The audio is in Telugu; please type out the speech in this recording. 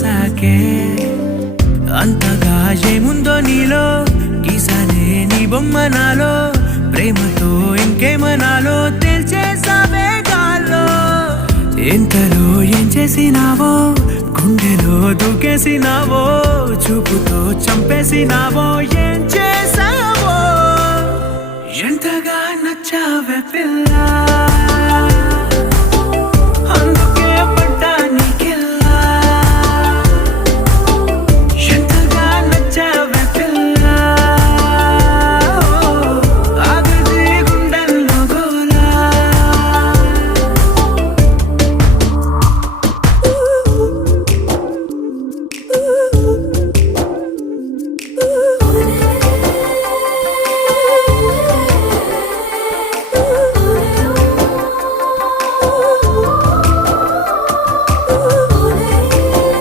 చూసాకే అంతగా ఏముందో నీలో గీసానే నీ బొమ్మ నాలో ప్రేమతో ఇంకేమనాలో తెలిచేసావే గాల్లో ఎంతలో ఏం చేసినావో గుండెలో దూకేసినావో చూపుతో చంపేసినావో ఏం చేసావో ఎంతగా నచ్చావే పిల్ల